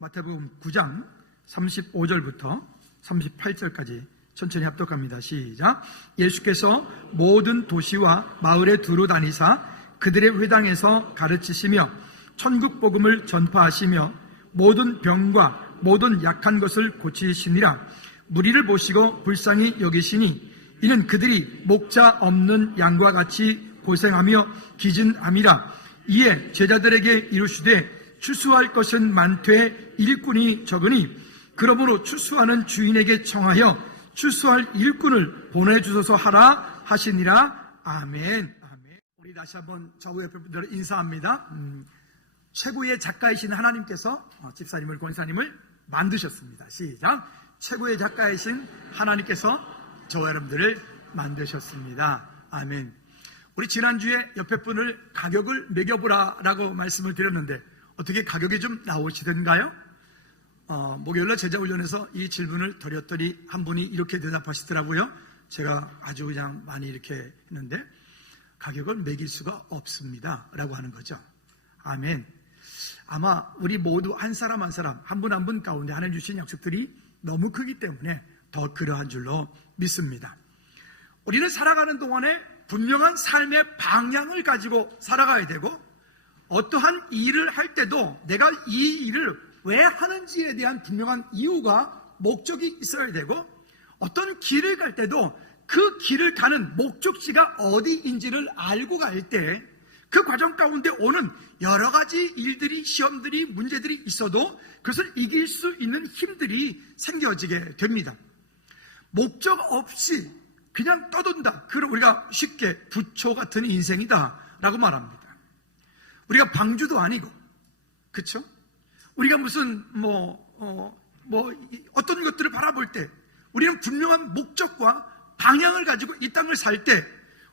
마태복음 9장 35절부터 38절까지 천천히 합독합니다. 시작. 예수께서 모든 도시와 마을에 두루 다니사 그들의 회당에서 가르치시며 천국 복음을 전파하시며 모든 병과 모든 약한 것을 고치시니라. 무리를 보시고 불쌍히 여기시니 이는 그들이 목자 없는 양과 같이 고생하며 기진함이라. 이에 제자들에게 이르시되 추수할 것은 많되 일꾼이 적으니 그러므로 추수하는 주인에게 청하여 추수할 일꾼을 보내주소서 하라 하시니라. 아멘. 아멘. 우리 다시 한번 좌우 옆에 분들을 인사합니다. 최고의 작가이신 하나님께서 집사님을 권사님을 만드셨습니다. 시작. 최고의 작가이신 하나님께서 저와 여러분들을 만드셨습니다. 아멘. 우리 지난주에 옆에 분을 가격을 매겨보라 라고 말씀을 드렸는데 어떻게 가격이 좀 나오시던가요? 목요일날 제자훈련에서 이 질문을 드렸더니 한 분이 이렇게 대답하시더라고요. 제가 아주 그냥 많이 이렇게 했는데 가격을 매길 수가 없습니다 라고 하는 거죠. 아멘. 아마 우리 모두 한 사람 한 사람 한 분 한 분 가운데 하나님 주신 약속들이 너무 크기 때문에 더 그러한 줄로 믿습니다. 우리는 살아가는 동안에 분명한 삶의 방향을 가지고 살아가야 되고 어떠한 일을 할 때도 내가 이 일을 왜 하는지에 대한 분명한 이유가 목적이 있어야 되고 어떤 길을 갈 때도 그 길을 가는 목적지가 어디인지를 알고 갈 때 그 과정 가운데 오는 여러 가지 일들이 시험들이 문제들이 있어도 그것을 이길 수 있는 힘들이 생겨지게 됩니다. 목적 없이 그냥 떠돈다. 그걸 우리가 쉽게 부초 같은 인생이다 라고 말합니다. 우리가 방주도 아니고, 그쵸? 우리가 무슨, 어떤 것들을 바라볼 때, 우리는 분명한 목적과 방향을 가지고 이 땅을 살 때,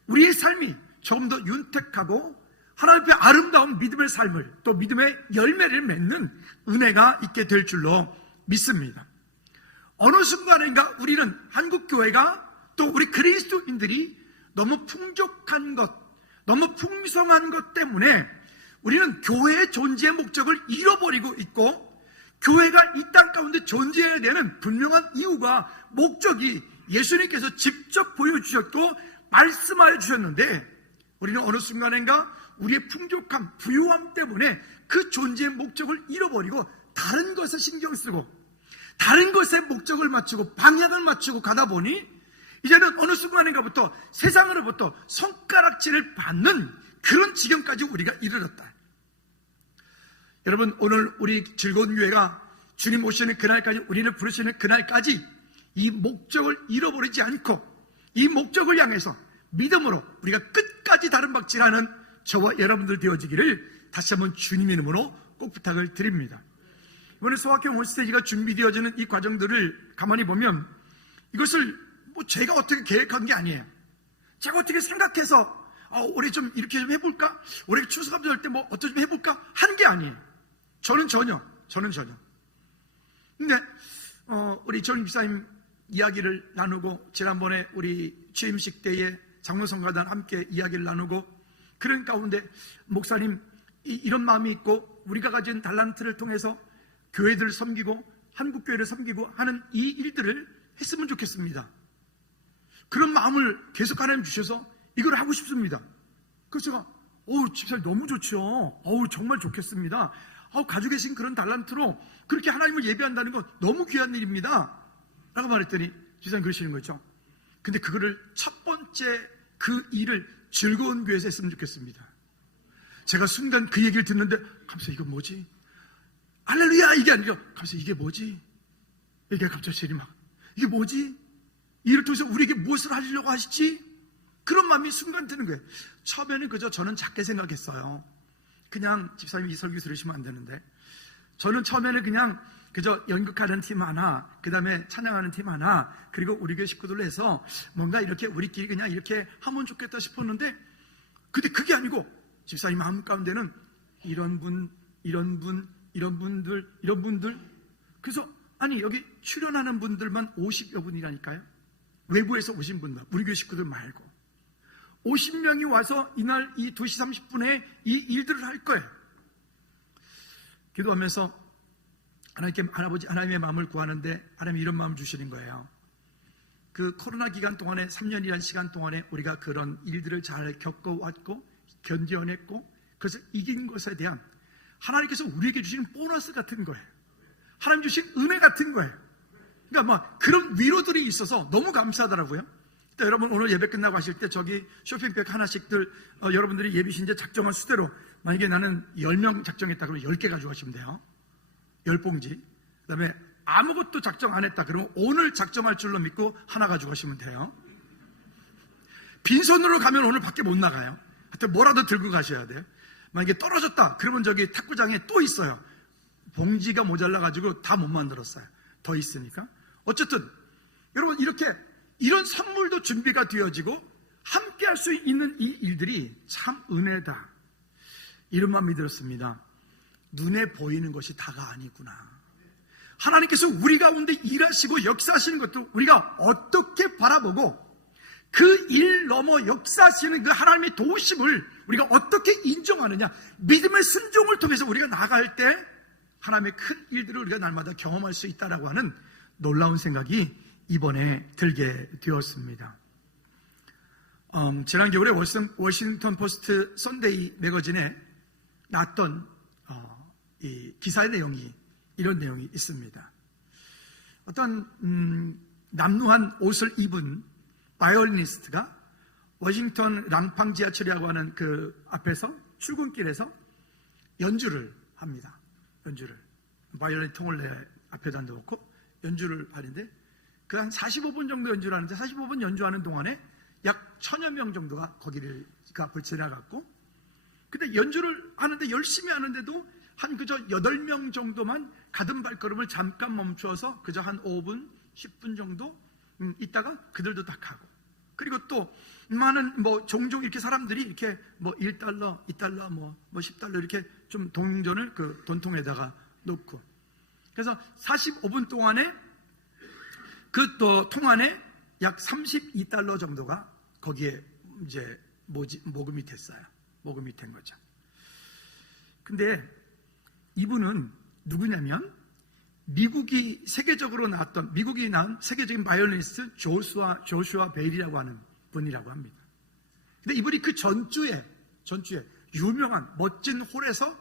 우리의 삶이 조금 더 윤택하고, 하나님 앞에 아름다운 믿음의 삶을, 또 믿음의 열매를 맺는 은혜가 있게 될 줄로 믿습니다. 어느 순간인가 우리는 한국교회가 또 우리 그리스도인들이 너무 풍족한 것, 너무 풍성한 것 때문에 우리는 교회의 존재의 목적을 잃어버리고 있고 교회가 이 땅 가운데 존재해야 되는 분명한 이유가 목적이 예수님께서 직접 보여주셨고 말씀하여 주셨는데 우리는 어느 순간인가 우리의 풍족함, 부유함 때문에 그 존재의 목적을 잃어버리고 다른 것에 신경 쓰고 다른 것에 목적을 맞추고 방향을 맞추고 가다 보니 이제는 어느 순간인가부터 세상으로부터 손가락질을 받는 그런 지경까지 우리가 이르렀다. 여러분, 오늘 우리 즐거운 교회가 주님 오시는 그날까지, 우리를 부르시는 그날까지 이 목적을 잃어버리지 않고 이 목적을 향해서 믿음으로 우리가 끝까지 다름박질하는 저와 여러분들 되어지기를 다시 한번 주님 이름으로 꼭 부탁을 드립니다. 이번에 소확행 온스테이지가 준비되어지는 이 과정들을 가만히 보면 이것을 제가 어떻게 계획한 게 아니에요. 제가 어떻게 생각해서 올해 좀 이렇게 좀 해볼까? 올해 추수감사 할 때 어떻게 좀 해볼까? 한 게 아니에요. 저는 전혀. 근데 우리 정 집사님 이야기를 나누고 지난번에 우리 취임식 때에 장로성가단 함께 이야기를 나누고 그런 가운데 목사님 이런 마음이 있고 우리가 가진 달란트를 통해서 교회들을 섬기고 한국교회를 섬기고 하는 이 일들을 했으면 좋겠습니다. 그런 마음을 계속 하나님 주셔서 이걸 하고 싶습니다. 그래서 제가 집사님 너무 좋죠. 정말 좋겠습니다. 가지고 계신 그런 달란트로 그렇게 하나님을 예배한다는 건 너무 귀한 일입니다 라고 말했더니 집사님 그러시는 거죠. 근데 그거를 첫 번째 그 일을 즐거운 교회에서 했으면 좋겠습니다. 제가 순간 그 얘기를 듣는데 갑자기 이거 뭐지? 할렐루야 이게 아니라 갑자기 이게 뭐지? 이게 갑자기 이게 뭐지? 이를 통해서 우리에게 무엇을 하시려고 하시지? 그런 마음이 순간 드는 거예요. 처음에는 그저 저는 작게 생각했어요. 그냥 집사님이 이 설교 들으시면 안 되는데 저는 처음에는 그저 연극하는 팀 하나, 그 다음에 찬양하는 팀 하나, 그리고 우리 교회 식구들로 해서 뭔가 이렇게 우리끼리 그냥 이렇게 하면 좋겠다 싶었는데 근데 그게 아니고 집사님 마음 가운데는 이런 분들 그래서 아니 여기 출연하는 분들만 50여 분이라니까요. 외부에서 오신 분들, 우리 교회 식구들 말고 50명이 와서 이날 이 2시 30분에 이 일들을 할 거예요. 기도하면서 하나님의 마음을 구하는데 하나님이 이런 마음을 주시는 거예요. 그 코로나 기간 동안에 3년이라는 시간 동안에 우리가 그런 일들을 잘 겪어왔고 견뎌냈고 그래서 이긴 것에 대한 하나님께서 우리에게 주신 보너스 같은 거예요. 하나님 주신 은혜 같은 거예요. 그러니까 막 그런 위로들이 있어서 너무 감사하더라고요. 여러분 오늘 예배 끝나고 하실 때 저기 쇼핑백 하나씩들 여러분들이 예비신제 작정한 수대로 만약에 나는 10명 작정했다 그러면 10개 가져가시면 돼요. 10봉지. 그 다음에 아무것도 작정 안 했다 그러면 오늘 작정할 줄로 믿고 하나 가져가시면 돼요. 빈손으로 가면 오늘 밖에 못 나가요. 하여튼 뭐라도 들고 가셔야 돼요. 만약에 떨어졌다 그러면 저기 탁구장에 또 있어요. 봉지가 모자라가지고 다 못 만들었어요. 더 있으니까. 어쨌든 여러분 이렇게 이런 선물도 준비가 되어지고 함께 할 수 있는 이 일들이 참 은혜다. 이런 마음이 들었습니다. 눈에 보이는 것이 다가 아니구나. 하나님께서 우리 가운데 일하시고 역사하시는 것도 우리가 어떻게 바라보고 그 일 넘어 역사하시는 그 하나님의 도우심을 우리가 어떻게 인정하느냐. 믿음의 순종을 통해서 우리가 나갈 때 하나님의 큰 일들을 우리가 날마다 경험할 수 있다라고 하는 놀라운 생각이 이번에 들게 되었습니다. 지난 겨울에 워싱턴 포스트 선데이 매거진에 났던 이 기사의 내용이 이런 내용이 있습니다. 어떤 남루한 옷을 입은 바이올리니스트가 워싱턴 랑팡 지하철이라고 하는 그 앞에서 출근길에서 연주를 합니다. 연주를 바이올린 통을 내 앞에다 놓고 연주를 하는데 그 한 45분 정도 연주를 하는데 45분 연주하는 동안에 약 1000여 명 정도가 거기를 그 앞을 지나갔고 근데 연주를 하는데 열심히 하는데도 한 그저 8명 정도만 가든 발걸음을 잠깐 멈추어서 그저 한 5분, 10분 정도 있다가 그들도 다 가고 그리고 또 많은 종종 이렇게 사람들이 이렇게 $1, $2, 10달러 이렇게 좀 동전을 그 돈통에다가 놓고 그래서 45분 동안에 그 또 통 안에 약 $32 정도가 거기에 이제 모금이 됐어요. 모금이 된 거죠. 근데 이분은 누구냐면 미국이 낳은 세계적인 바이올리니스트 조슈아 베일이라고 하는 분이라고 합니다. 근데 이분이 그 전주에 유명한 멋진 홀에서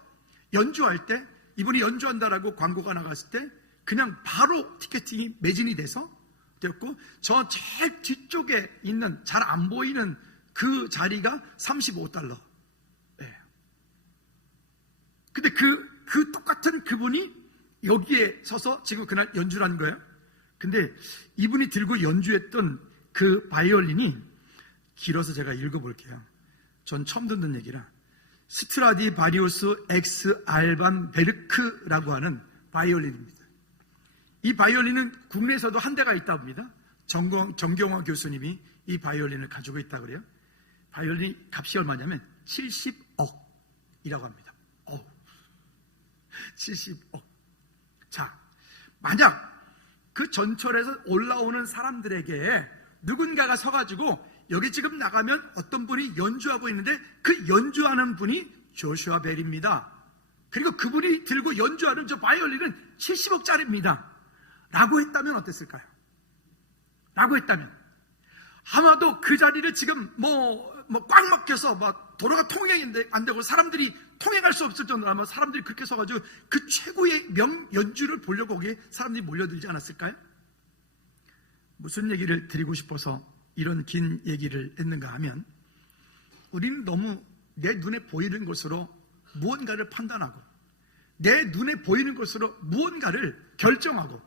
연주할 때 이분이 연주한다라고 광고가 나갔을 때 그냥 바로 티켓팅이 매진이 되었고 저 제일 뒤쪽에 있는 잘 안 보이는 그 자리가 $35. 네. 근데 그 똑같은 그분이 여기에 서서 지금 그날 연주를 한 거예요. 근데 이분이 들고 연주했던 그 바이올린이 길어서 제가 읽어볼게요. 전 처음 듣는 얘기라 스트라디바리우스 엑스 알반 베르크라고 하는 바이올린입니다. 이 바이올린은 국내에서도 한 대가 있다고 합니다. 정경화 교수님이 이 바이올린을 가지고 있다고 그래요. 바이올린 값이 얼마냐면 70억이라고 합니다. 70억. 자, 만약 그 전철에서 올라오는 사람들에게 누군가가 서가지고 여기 지금 나가면 어떤 분이 연주하고 있는데 그 연주하는 분이 조슈아 벨입니다. 그리고 그분이 들고 연주하는 저 바이올린은 70억짜리입니다. 라고 했다면 어땠을까요? 라고 했다면 아마도 그 자리를 지금 꽉 막혀서 도로가 통행이 안 되고 사람들이 통행할 수 없을 정도로 아마 사람들이 그렇게 서가지고 그 최고의 연주를 보려고 거기에 사람들이 몰려들지 않았을까요? 무슨 얘기를 드리고 싶어서 이런 긴 얘기를 했는가 하면 우리는 너무 내 눈에 보이는 것으로 무언가를 판단하고 내 눈에 보이는 것으로 무언가를 결정하고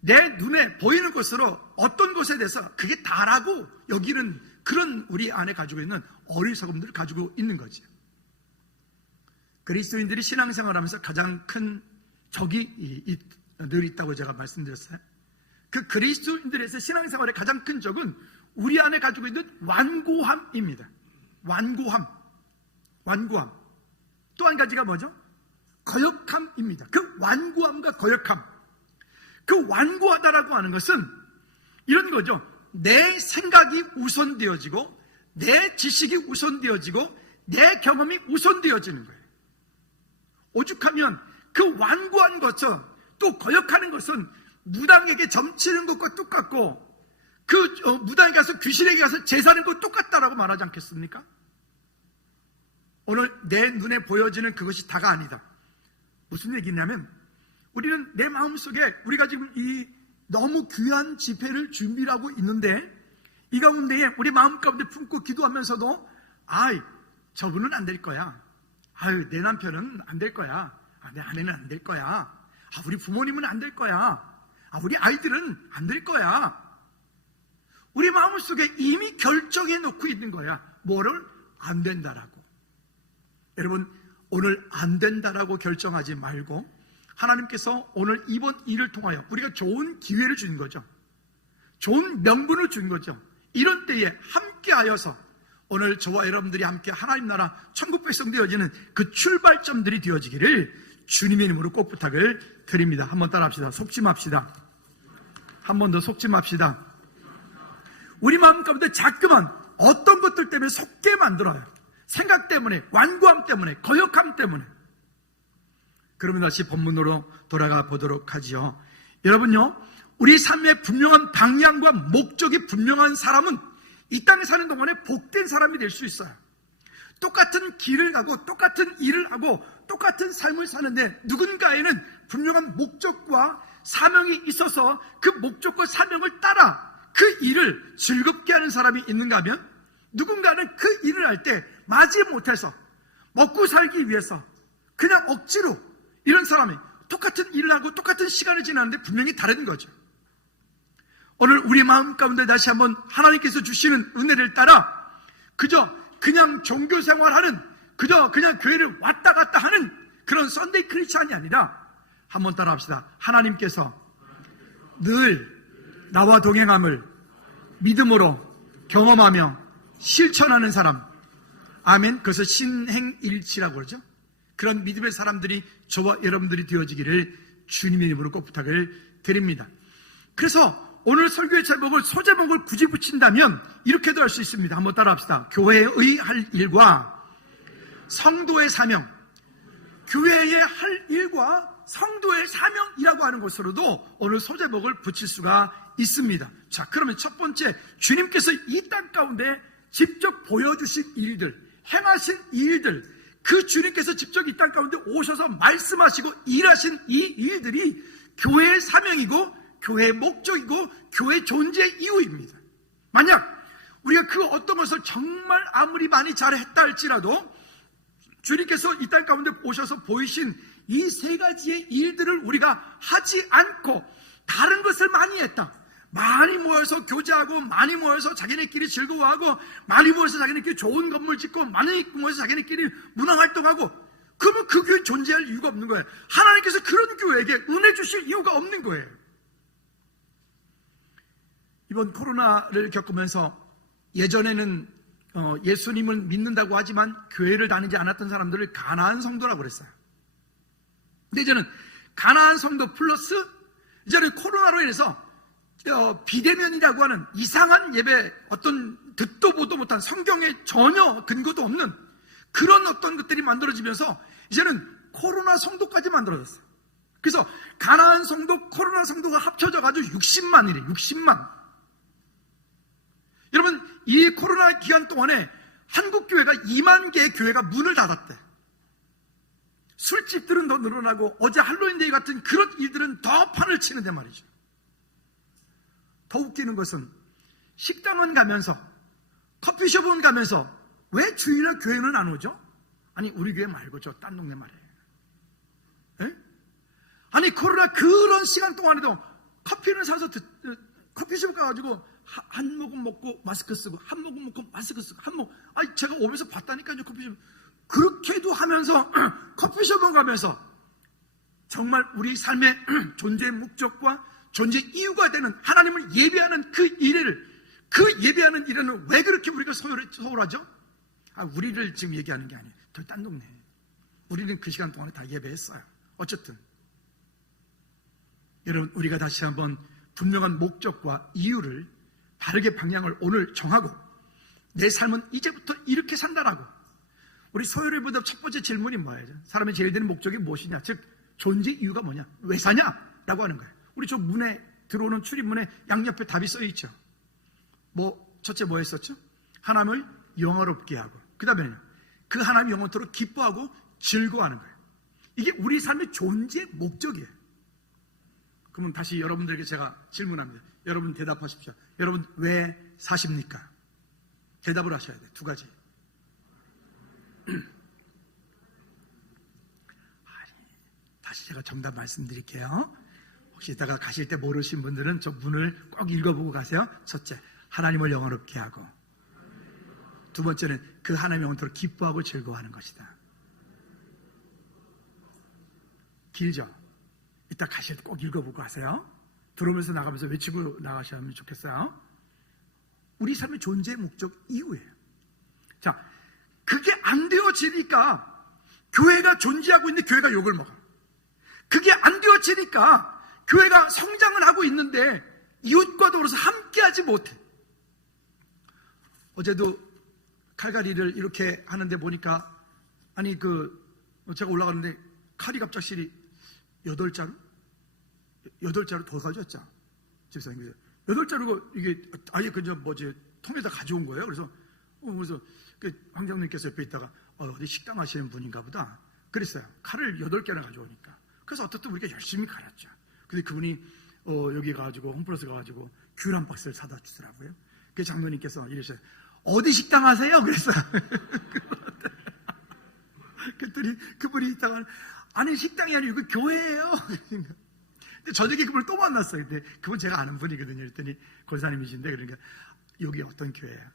내 눈에 보이는 것으로 어떤 것에 대해서 그게 다라고 여기는 그런 우리 안에 가지고 있는 어리석음들을 가지고 있는 거죠. 그리스도인들이 신앙생활하면서 가장 큰 적이 늘 있다고 제가 말씀드렸어요. 그 그리스도인들에서 신앙생활의 가장 큰 적은 우리 안에 가지고 있는 완고함입니다. 완고함. 또 한 가지가 뭐죠? 거역함입니다. 그 완고함과 거역함. 그 완고하다라고 하는 것은 이런 거죠. 내 생각이 우선되어지고 내 지식이 우선되어지고 내 경험이 우선되어지는 거예요. 오죽하면 그 완고한 것은 또 또 거역하는 것은 무당에게 점치는 것과 똑같고 무당에게 가서 귀신에게 가서 제사하는 것 똑같다라고 말하지 않겠습니까? 오늘 내 눈에 보여지는 그것이 다가 아니다. 무슨 얘기냐면 우리는 내 마음속에 우리가 지금 이 너무 귀한 집회를 준비를 하고 있는데 이 가운데에 우리 마음 가운데 품고 기도하면서도 저분은 안 될 거야. 내 남편은 안 될 거야. 내 아내는 안 될 거야. 우리 부모님은 안 될 거야. 우리 아이들은 안 될 거야. 우리 마음속에 이미 결정해 놓고 있는 거야. 뭐를? 안 된다라고. 여러분, 오늘 안 된다라고 결정하지 말고 하나님께서 오늘 이번 일을 통하여 우리가 좋은 기회를 주는 거죠. 좋은 명분을 준 거죠. 이런 때에 함께하여서 오늘 저와 여러분들이 함께 하나님 나라 천국 백성 되어지는 그 출발점들이 되어지기를 주님의 이름으로 꼭 부탁을 드립니다. 한번 따라합시다. 속지 맙시다. 한 번 더 속지 맙시다. 우리 마음 가운데 자꾸만 어떤 것들 때문에 속게 만들어요. 생각 때문에, 완고함 때문에, 거역함 때문에. 그러면 다시 본문으로 돌아가 보도록 하지요. 여러분요, 우리 삶의 분명한 방향과 목적이 분명한 사람은 이 땅에 사는 동안에 복된 사람이 될 수 있어요. 똑같은 길을 가고 똑같은 일을 하고 똑같은 삶을 사는데 누군가에는 분명한 목적과 사명이 있어서 그 목적과 사명을 따라 그 일을 즐겁게 하는 사람이 있는가 하면 누군가는 그 일을 할 때 마지 못해서 먹고 살기 위해서 그냥 억지로 이런 사람이 똑같은 일을 하고 똑같은 시간을 지나는데 분명히 다른 거죠. 오늘 우리 마음 가운데 다시 한번 하나님께서 주시는 은혜를 따라 그냥 종교 생활하는 그냥 교회를 왔다 갔다 하는 그런 썬데이 크리스찬이 아니라 한번 따라 합시다. 하나님께서 늘 나와 동행함을 믿음으로 경험하며 실천하는 사람, 아멘. 그것을 신행일치라고 그러죠. 그런 믿음의 사람들이 저와 여러분들이 되어지기를 주님의 이름으로 꼭 부탁을 드립니다. 그래서 오늘 설교의 제목을 소제목을 굳이 붙인다면 이렇게도 할 수 있습니다. 한번 따라합시다. 교회의 할 일과 성도의 사명. 교회의 할 일과 성도의 사명이라고 하는 것으로도 오늘 소제목을 붙일 수가 있습니다. 자, 그러면 첫 번째, 주님께서 이 땅 가운데 직접 보여주신 일들, 행하신 일들, 그 주님께서 직접 이 땅 가운데 오셔서 말씀하시고 일하신 이 일들이 교회의 사명이고 교회의 목적이고 교회의 존재 이유입니다. 만약 우리가 그 어떤 것을 정말 아무리 많이 잘했다 할지라도 주님께서 이 땅 가운데 오셔서 보이신 이 세 가지의 일들을 우리가 하지 않고 다른 것을 많이 했다. 많이 모여서 교제하고 많이 모여서 자기네끼리 즐거워하고 많이 모여서 자기네끼리 좋은 건물 짓고 많이 모여서 자기네끼리 문화활동하고 그러면 그 교회 존재할 이유가 없는 거예요. 하나님께서 그런 교회에게 은혜 주실 이유가 없는 거예요. 이번 코로나를 겪으면서 예전에는 예수님을 믿는다고 하지만 교회를 다니지 않았던 사람들을 가나안 성도라고 그랬어요. 근데 이제는 가나안 성도 플러스 이제는 코로나로 인해서 비대면이라고 하는 이상한 예배, 어떤 듣도 보도 못한 성경에 전혀 근거도 없는 그런 어떤 것들이 만들어지면서 이제는 코로나 성도까지 만들어졌어요. 그래서 가나안 성도, 코로나 성도가 합쳐져가지고 60만이래, 60만. 여러분, 이 코로나 기간 동안에 한국 교회가 2만 개의 교회가 문을 닫았대. 술집들은 더 늘어나고 어제 할로윈데이 같은 그런 일들은 더 판을 치는데 말이죠. 더 웃기는 것은 식당은 가면서 커피숍은 가면서 왜 주일날 교회는 안 오죠? 아니 우리 교회 말고 저 딴 동네 말이에요. 에? 아니 코로나 그런 시간 동안에도 커피를 사서 커피숍 가가지고 한 모금 먹고 마스크 쓰고 한 모금 먹고 마스크 쓰고 아니 제가 오면서 봤다니까요. 커피숍 그렇게도 하면서 커피숍은 가면서 정말 우리 삶의 존재의 목적과 존재 이유가 되는 하나님을 예배하는 그 예배하는 일에는 왜 그렇게 우리가 소홀하죠? 우리를 지금 얘기하는 게 아니에요. 저 딴 동네. 우리는 그 시간 동안에 다 예배했어요. 어쨌든 여러분, 우리가 다시 한번 분명한 목적과 이유를 바르게 방향을 오늘 정하고 내 삶은 이제부터 이렇게 산다라고. 우리 소요리보다 첫 번째 질문이 뭐예요? 사람의 제일 되는 목적이 무엇이냐? 즉 존재 이유가 뭐냐? 왜 사냐? 라고 하는 거예요. 우리 저 문에 들어오는 출입문에 양옆에 답이 써 있죠. 첫째 뭐 했었죠? 하나님을 영화롭게 하고, 그 다음에는 그 하나님 영원토록 기뻐하고 즐거워하는 거예요. 이게 우리 삶의 존재의 목적이에요. 그러면 다시 여러분들에게 제가 질문합니다. 여러분 대답하십시오. 여러분 왜 사십니까? 대답을 하셔야 돼요. 두 가지. 다시 제가 정답 말씀드릴게요. 혹시 이따가 가실 때 모르신 분들은 저 문을 꼭 읽어보고 가세요. 첫째, 하나님을 영원롭게 하고, 두 번째는 그 하나님 영원토록 기뻐하고 즐거워하는 것이다. 길죠? 이따 가실 때 꼭 읽어보고 가세요. 들어오면서 나가면서 외치고 나가시면 좋겠어요. 우리 삶의 존재의 목적 이후예요. 자, 그게 안 되어지니까 교회가 존재하고 있는데 교회가 욕을 먹어요. 그게 안 되어지니까 교회가 성장을 하고 있는데 이웃과 더불어서 함께하지 못해. 어제도 칼갈이를 이렇게 하는데 보니까, 아니 제가 올라가는데 칼이 갑자기 8자루 더 가져왔죠. 집사님. 8자루가 이게 아예 그냥 통에다 가져온 거예요. 그래서 황장님께서 옆에 있다가 어디 식당 하시는 분인가 보다 그랬어요. 칼을 8개나 가져오니까. 그래서 어떻든 우리가 열심히 갈았죠. 근데 그분이 여기 가가지고 홈플러스 가가지고 귤 한 박스를 사다 주더라고요. 그 장로님께서 이러셨어요. 어디 식당 하세요? 그랬어요. 그랬더니 그분이 있다가, 아니 식당이 아니고 이거 교회예요. 근데 저녁에 그분을 또 만났어요. 근데 그분 제가 아는 분이거든요. 그랬더니 권사님이신데, 그러니까 여기 어떤 교회예요?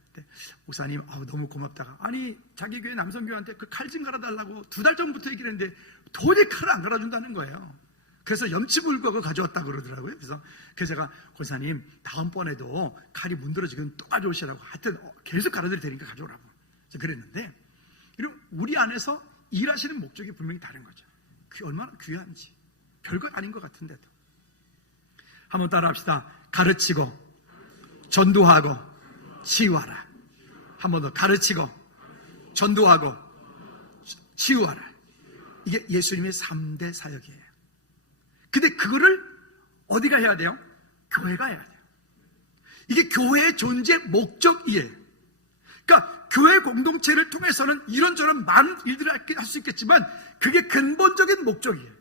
목사님 너무 고맙다가, 아니 자기 교회 남성교회한테 그 칼 좀 갈아달라고 2달 전부터 얘기를 했는데 도저히 칼을 안 갈아준다는 거예요. 그래서 염치불구하고 가져왔다고 그러더라고요. 그래서 제가 권사님 다음번에도 칼이 문드러지면 또 가져오시라고, 하여튼 계속 갈아드릴 테니까 가져오라고 그랬는데, 이런 우리 안에서 일하시는 목적이 분명히 다른 거죠. 그게 얼마나 귀한지. 별것 아닌 것 같은데도. 한번 따라합시다. 가르치고 전도하고 치유하라. 한 번 더. 가르치고 전도하고 치유하라. 이게 예수님의 3대 사역이에요. 근데 그거를 어디가 해야 돼요? 교회가 해야 돼요. 이게 교회의 존재 목적이에요. 그러니까 교회 공동체를 통해서는 이런저런 많은 일들을 할 수 있겠지만 그게 근본적인 목적이에요.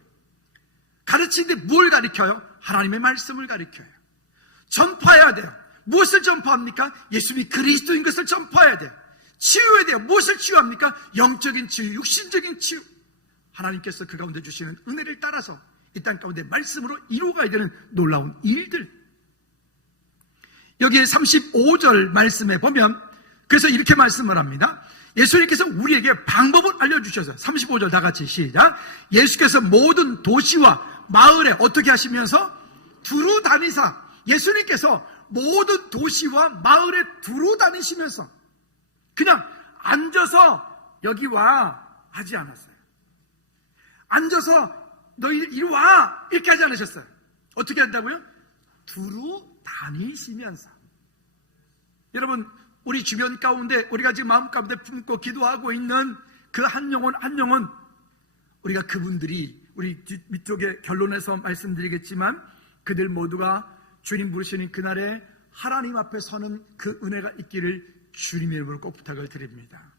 가르치는데 뭘 가르쳐요? 하나님의 말씀을 가르쳐요. 전파해야 돼요. 무엇을 전파합니까? 예수님이 그리스도인 것을 전파해야 돼요. 치유해야 돼요. 무엇을 치유합니까? 영적인 치유, 육신적인 치유. 하나님께서 그 가운데 주시는 은혜를 따라서 이 땅 가운데 말씀으로 이루어가야 되는 놀라운 일들. 여기에 35절 말씀에 보면, 그래서 이렇게 말씀을 합니다. 예수님께서 우리에게 방법을 알려주셔서, 35절 다 같이 시작. 예수께서 모든 도시와 마을에 어떻게 하시면서 두루 다니사, 예수님께서 모든 도시와 마을에 두루 다니시면서 그냥 앉아서 여기 와 하지 않았어요. 앉아서 너희 이리 와 이렇게 하지 않으셨어요. 어떻게 한다고요? 두루 다니시면서. 여러분, 우리 주변 가운데 우리가 지금 마음 가운데 품고 기도하고 있는 그 한 영혼 한 영혼, 우리가 그분들이, 우리 밑쪽에 결론에서 말씀드리겠지만 그들 모두가 주님 부르시는 그날에 하나님 앞에 서는 그 은혜가 있기를 주님의 이름으로 꼭 부탁을 드립니다.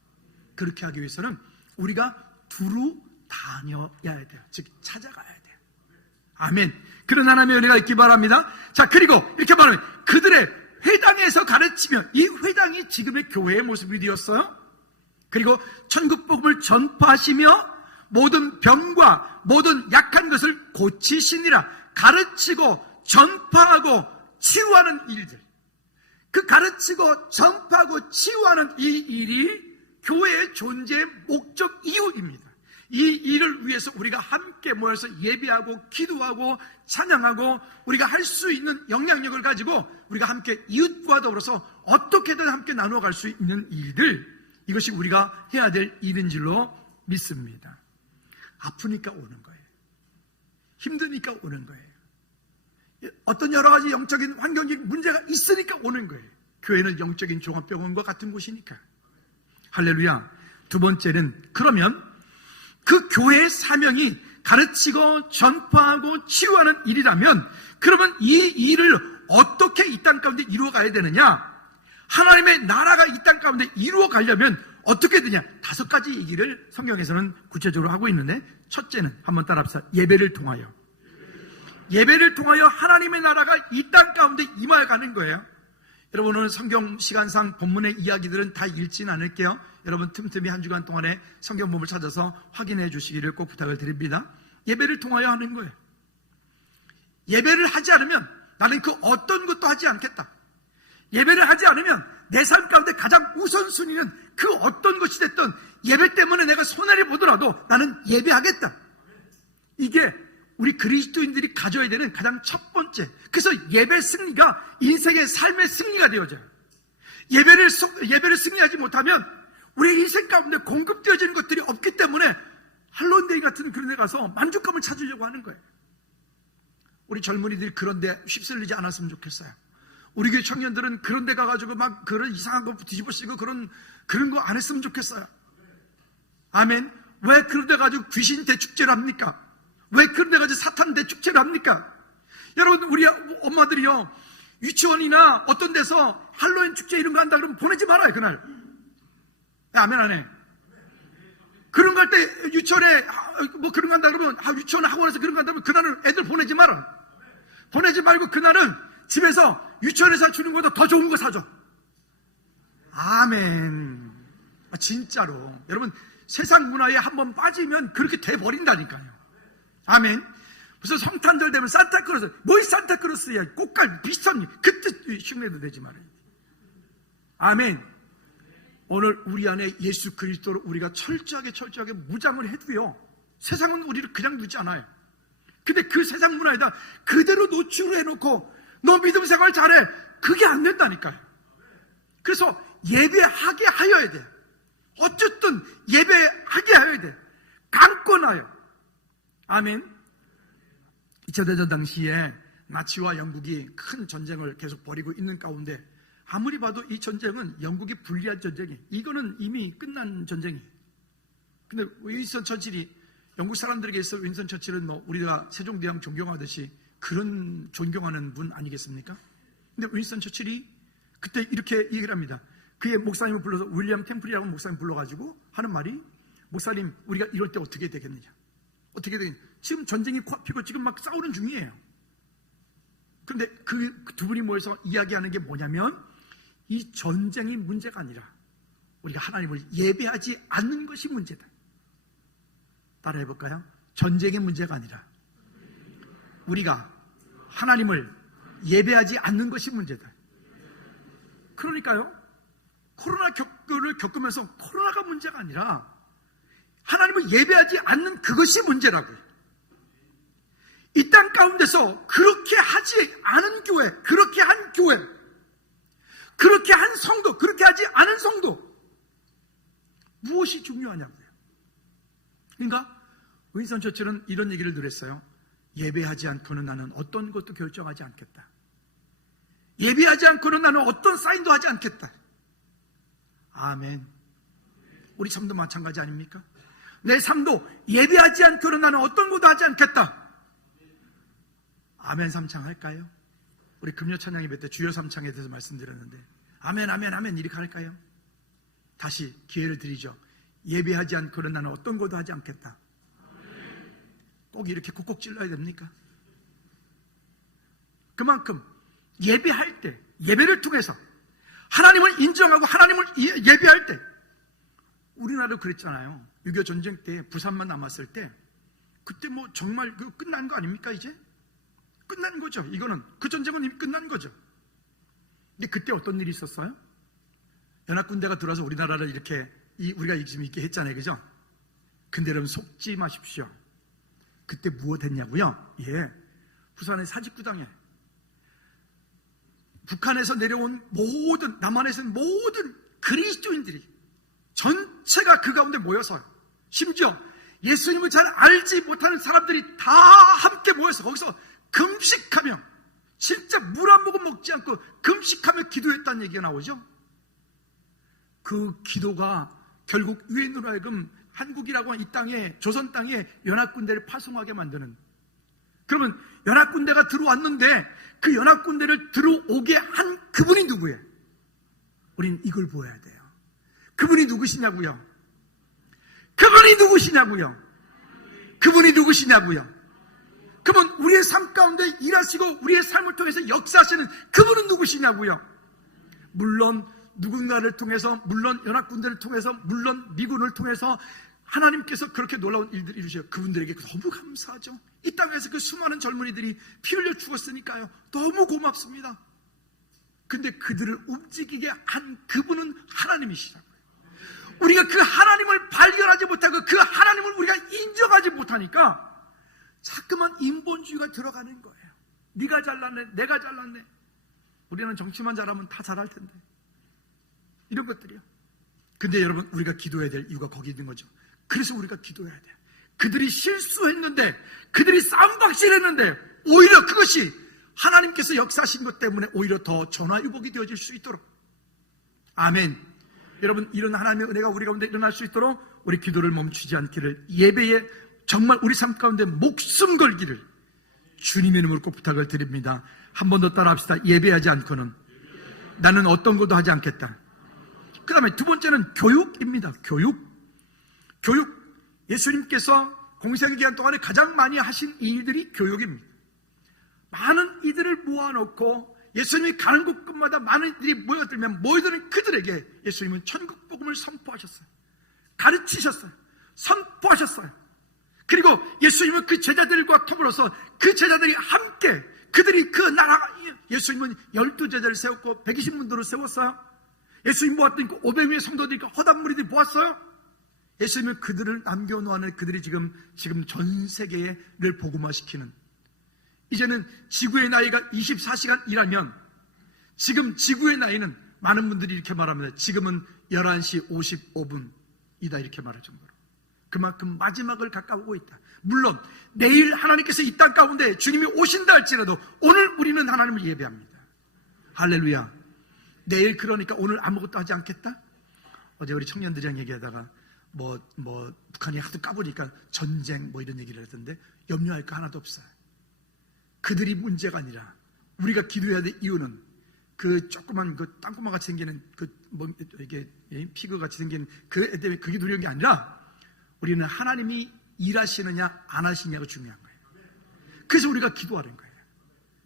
그렇게 하기 위해서는 우리가 두루 다녀야 돼요. 즉 찾아가야 돼요. 아멘. 그런 하나님의 은혜가 있기 바랍니다. 자, 그리고 이렇게 말하면 그들의 회당에서 가르치며, 이 회당이 지금의 교회의 모습이 되었어요. 그리고 천국 복음을 전파하시며 모든 병과 모든 약한 것을 고치시니라. 가르치고 전파하고 치유하는 일들, 그 가르치고 전파하고 치유하는 이 일이 교회의 존재의 목적 이유입니다. 이 일을 위해서 우리가 함께 모여서 예배하고 기도하고 찬양하고 우리가 할 수 있는 영향력을 가지고 우리가 함께 이웃과 더불어서 어떻게든 함께 나누어 갈 수 있는 일들, 이것이 우리가 해야 될 일인 줄로 믿습니다. 아프니까 오는 거예요. 힘드니까 오는 거예요. 어떤 여러 가지 영적인 환경적 문제가 있으니까 오는 거예요. 교회는 영적인 종합병원과 같은 곳이니까. 할렐루야. 두 번째는, 그러면 그 교회의 사명이 가르치고 전파하고 치유하는 일이라면, 그러면 이 일을 어떻게 이 땅 가운데 이루어가야 되느냐? 하나님의 나라가 이 땅 가운데 이루어가려면 어떻게 되냐? 5가지 얘기를 성경에서는 구체적으로 하고 있는데, 첫째는 한번 따라합시다. 예배를 통하여. 예배를 통하여 하나님의 나라가 이 땅 가운데 임하여가는 거예요. 여러분, 오늘 성경 시간상 본문의 이야기들은 다 읽지는 않을게요. 여러분 틈틈이 한 주간 동안에 성경 본문을 찾아서 확인해 주시기를 꼭 부탁을 드립니다. 예배를 통하여 하는 거예요. 예배를 하지 않으면 나는 그 어떤 것도 하지 않겠다. 예배를 하지 않으면 내 삶 가운데 가장 우선순위는 그 어떤 것이 됐든 예배 때문에 내가 손해를 보더라도 나는 예배하겠다. 이게 우리 그리스도인들이 가져야 되는 가장 첫 번째. 그래서 예배 승리가 인생의 삶의 승리가 되어져요. 예배를 승리하지 못하면 우리 인생 가운데 공급되어지는 것들이 없기 때문에 할론데이 같은 그런 데 가서 만족감을 찾으려고 하는 거예요. 우리 젊은이들이 그런 데 휩쓸리지 않았으면 좋겠어요. 우리 교회 청년들은 그런 데 가가지고 막 그런 이상한 거 뒤집어 쓰고 그런 거 안 했으면 좋겠어요. 아멘. 왜 그런 데 가지고 귀신 대축제를 합니까? 왜 그런 데 가지고 사탄 대축제를 합니까? 여러분, 우리 엄마들이요, 유치원이나 어떤 데서 할로윈 축제 이런 거 한다 그러면 보내지 말아요, 그날. 아멘, 안 해. 그런 거 할 때 유치원에 뭐 그런 거 한다 그러면, 유치원 학원에서 그런 거 한다 그러면 그날은 애들 보내지 마라. 보내지 말고 그날은 집에서 유치원에서 주는 것보다 더 좋은 거 사줘. 아멘. 진짜로. 여러분, 세상 문화에 한번 빠지면 그렇게 돼버린다니까요. 아멘. 무슨 성탄절 되면 산타크로스, 뭘 산타크로스야, 꽃갈 비슷한, 그때 흉내도 내지 말아요. 아멘. 오늘 우리 안에 예수 그리스도로 우리가 철저하게 무장을 해도요, 세상은 우리를 그냥 두지 않아요. 근데 그 세상 문화에다 그대로 노출을 해놓고 너 믿음 생활 잘해, 그게 안 된다니까요. 그래서 예배하게 하여야 돼. 어쨌든 예배하게 하여야 돼. 강권하여. 아멘. 2차 대전 당시에 나치와 영국이 큰 전쟁을 계속 벌이고 있는 가운데 아무리 봐도 이 전쟁은 영국이 불리한 전쟁이에요. 이거는 이미 끝난 전쟁이에요. 근데 윈스턴 처칠이, 영국 사람들에게 있어 윈스턴 처칠은 뭐 우리가 세종대왕 존경하듯이 그런 존경하는 분 아니겠습니까? 근데 윈스턴 처칠이 그때 이렇게 얘기를 합니다. 그의 목사님을 불러서, 윌리엄 템플이라고 목사님 불러가지고 하는 말이, 목사님, 우리가 이럴 때 어떻게 되겠느냐? 어떻게 되겠느냐? 지금 전쟁이 코앞이고 지금 막 싸우는 중이에요. 그런데 그 두 분이 모여서 이야기하는 게 뭐냐면, 이 전쟁이 문제가 아니라 우리가 하나님을 예배하지 않는 것이 문제다. 따라해 볼까요? 전쟁의 문제가 아니라 우리가 하나님을 예배하지 않는 것이 문제다. 그러니까요, 코로나를 겪으면서 코로나가 문제가 아니라 하나님을 예배하지 않는 그것이 문제라고요. 이 땅 가운데서 그렇게 하지 않은 교회, 그렇게 한 교회, 그렇게 한 성도, 그렇게 하지 않은 성도, 무엇이 중요하냐고요. 그러니까 윈스턴 처칠은 이런 얘기를 늘 했어요. 예배하지 않고는 나는 어떤 것도 결정하지 않겠다. 예배하지 않고는 나는 어떤 사인도 하지 않겠다. 아멘. 우리 삶도 마찬가지 아닙니까? 내 삶도 예배하지 않고는 나는 어떤 것도 하지 않겠다. 아멘 삼창 할까요? 우리 금요 찬양 예배 때 주여 삼창에 대해서 말씀드렸는데, 아멘 아멘 아멘 이렇게 할까요? 다시 기회를 드리죠. 예배하지 않고는 나는 어떤 것도 하지 않겠다. 꼭 이렇게 콕콕 찔러야 됩니까? 그만큼 예배할 때, 예배를 통해서 하나님을 인정하고 하나님을 예배할 때, 우리나라도 그랬잖아요. 6.25 전쟁 때 부산만 남았을 때, 그때 뭐 정말 끝난 거 아닙니까? 이제 끝난 거죠. 이거는 그 전쟁은 이미 끝난 거죠. 근데 그때 어떤 일이 있었어요? 연합군대가 들어와서 우리나라를 이렇게 우리가 지금 있게 했잖아요, 그죠? 근데 여러분 속지 마십시오. 그때 무엇 했냐고요? 예, 부산의 사직구당에 북한에서 내려온 모든, 남한에서 모든 그리스도인들이 전체가 그 가운데 모여서, 심지어 예수님을 잘 알지 못하는 사람들이 다 함께 모여서 거기서 금식하며, 진짜 물 한 모금 먹지 않고 금식하며 기도했다는 얘기가 나오죠. 그 기도가 결국 유엔으로 하여금 한국이라고 하는 이 땅에, 조선 땅에 연합군대를 파송하게 만드는, 그러면 연합군대가 들어왔는데 그 연합군대를 들어오게 한 그분이 누구예요? 우린 이걸 보아야 돼요. 그분이 누구시냐고요? 그분이 누구시냐고요? 그분이 누구시냐고요? 그분 우리의 삶 가운데 일하시고 우리의 삶을 통해서 역사하시는 그분은 누구시냐고요? 물론 누군가를 통해서, 물론 연합군대를 통해서, 물론 미군을 통해서 하나님께서 그렇게 놀라운 일들을 이루셔요. 그분들에게 너무 감사하죠. 이 땅에서 그 수많은 젊은이들이 피 흘려 죽었으니까요. 너무 고맙습니다. 근데 그들을 움직이게 한 그분은 하나님이시라고요. 우리가 그 하나님을 발견하지 못하고 그 하나님을 우리가 인정하지 못하니까 자꾸만 인본주의가 들어가는 거예요. 네가 잘났네, 내가 잘났네. 우리는 정치만 잘하면 다 잘할 텐데. 이런 것들이요. 근데 여러분, 우리가 기도해야 될 이유가 거기 있는 거죠. 그래서 우리가 기도해야 돼요. 그들이 실수했는데, 그들이 쌈박질했는데 오히려 그것이 하나님께서 역사하신 것 때문에 오히려 더 전화위복이 되어질 수 있도록. 아멘. 여러분, 이런 하나님의 은혜가 우리 가운데 일어날 수 있도록 우리 기도를 멈추지 않기를, 예배에 정말 우리 삶 가운데 목숨 걸기를 주님의 이름으로 꼭 부탁을 드립니다. 한 번 더 따라 합시다. 예배하지 않고는 나는 어떤 것도 하지 않겠다. 그 다음에 두 번째는 교육입니다. 교육. 예수님께서 공생의 기간 동안에 가장 많이 하신 일들이 교육입니다. 많은 이들을 모아놓고 예수님이 가는 곳마다 많은 이들이 모여들면 모여드는 그들에게 예수님은 천국 복음을 선포하셨어요. 가르치셨어요. 선포하셨어요. 그리고 예수님은 그 제자들과 더불어서 그 제자들이 함께, 그들이 그 나라, 예수님은 12제자를 세웠고 120문도를 세웠어요. 예수님 모았던 500명의 성도들이 허단 무리들이 모았어요. 예수님은 그들을 남겨놓아는 그들이 지금 전 세계를 복음화시키는, 이제는 지구의 나이가 24시간 일하면 지금 지구의 나이는 많은 분들이 이렇게 말합니다. 지금은 11시 55분이다 이렇게 말할 정도로 그만큼 마지막을 가까우고 있다. 물론 내일 하나님께서 이 땅 가운데 주님이 오신다 할지라도 오늘 우리는 하나님을 예배합니다. 할렐루야. 내일 그러니까 오늘 아무것도 하지 않겠다? 어제 우리 청년들이랑 얘기하다가 북한이 하도 까보니까 전쟁 이런 얘기를 하던데 염려할 거 하나도 없어요. 그들이 문제가 아니라 우리가 기도해야 될 이유는 그 조그만 그 땅꼬마 같이 생기는 이게 피그 같이 생긴 그 애 때문에 그게 두려운 게 아니라 우리는 하나님이 일하시느냐 안 하시느냐가 중요한 거예요. 그래서 우리가 기도하는 거예요.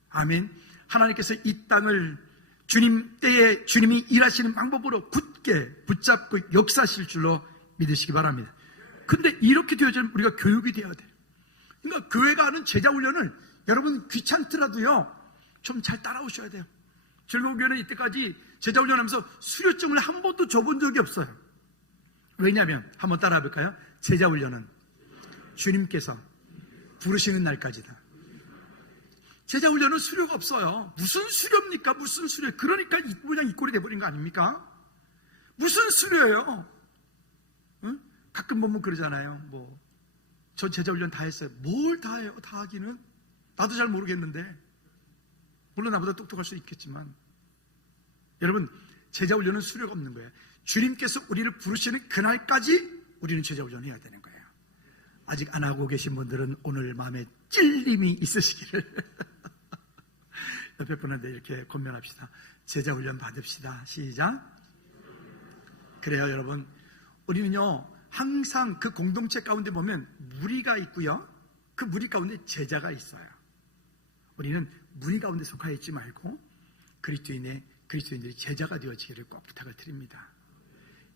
아멘. 하나님께서 이 땅을 주님 때에 주님이 일하시는 방법으로 굳게 붙잡고 역사하실 줄로 믿으시기 바랍니다. 근데 이렇게 되어지면 우리가 교육이 되어야 돼요. 그러니까 교회가 하는 제자 훈련을 여러분 귀찮더라도요 좀 잘 따라오셔야 돼요. 즐거운교회는 이때까지 제자 훈련하면서 수료증을 한 번도 줘본 적이 없어요. 왜냐하면 한번 따라해 볼까요? 제자 훈련은 주님께서 부르시는 날까지다. 제자 훈련은 수료가 없어요. 무슨 수료입니까? 무슨 수료? 그러니까 그냥 이 꼴이 돼버린 거 아닙니까? 무슨 수료예요? 응? 가끔 보면 그러잖아요. 저 제자 훈련 다 했어요. 뭘 다 해요? 다 하기는 나도 잘 모르겠는데, 물론 나보다 똑똑할 수 있겠지만, 여러분 제자 훈련은 수료가 없는 거예요. 주님께서 우리를 부르시는 그날까지 우리는 제자 훈련을 해야 되는 거예요. 아직 안 하고 계신 분들은 오늘 마음에 찔림이 있으시기를 옆에 분한테 이렇게 권면합시다. 제자 훈련 받읍시다. 시작. 그래요. 여러분, 우리는요 항상 그 공동체 가운데 보면 무리가 있고요, 그 무리 가운데 제자가 있어요. 우리는 무리 가운데 속하여 있지 말고 그리스도인들이 제자가 되어지기를 꼭 부탁을 드립니다.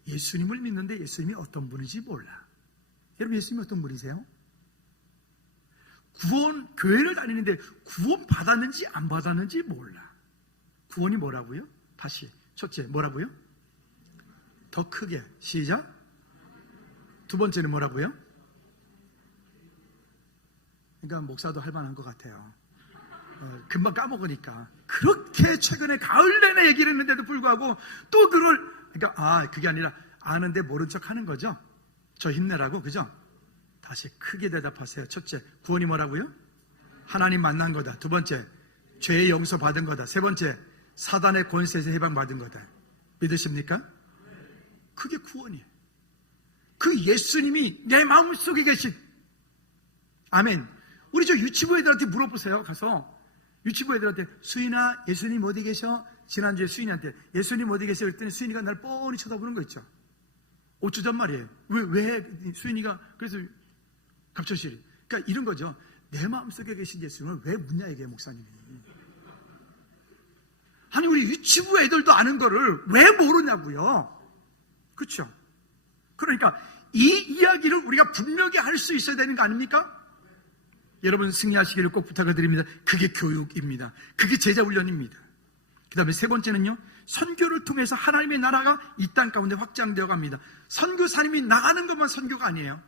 예수님을 믿는데 예수님이 어떤 분인지 몰라. 여러분, 예수님이 어떤 분이세요? 교회를 다니는데 구원 받았는지 안 받았는지 몰라. 구원이 뭐라고요? 다시 첫째 뭐라고요? 더 크게. 시작. 두 번째는 뭐라고요? 그러니까 목사도 할 만한 것 같아요. 금방 까먹으니까. 그렇게 최근에 가을 내내 얘기를 했는데도 불구하고 또 그러니까 그게 아니라 아는데 모른 척 하는 거죠. 저 힘내라고, 그죠? 다시 크게 대답하세요. 첫째, 구원이 뭐라고요? 하나님 만난 거다. 두 번째, 죄의 용서 받은 거다. 세 번째, 사단의 권세에서 해방받은 거다. 믿으십니까? 그게 구원이에요. 그 예수님이 내 마음속에 계신, 아멘. 우리 저 유치부 애들한테 물어보세요. 가서 유치부 애들한테, 수인아 예수님 어디 계셔? 지난주에 수인이한테 예수님 어디 계세요? 그랬더니 수인이가 날 뻔히 쳐다보는 거 있죠. 5주 전 말이에요. 왜 수인이가 그래서 갑작스레. 그러니까 이런 거죠. 내 마음속에 계신 예수님을 왜 묻냐 이게 목사님이. 아니 우리 유치부 애들도 아는 거를 왜 모르냐고요. 그렇죠? 그러니까 이 이야기를 우리가 분명히 할 수 있어야 되는 거 아닙니까? 여러분 승리하시기를 꼭 부탁을 드립니다. 그게 교육입니다. 그게 제자 훈련입니다. 그 다음에 세 번째는요, 선교를 통해서 하나님의 나라가 이 땅 가운데 확장되어 갑니다. 선교사님이 나가는 것만 선교가 아니에요.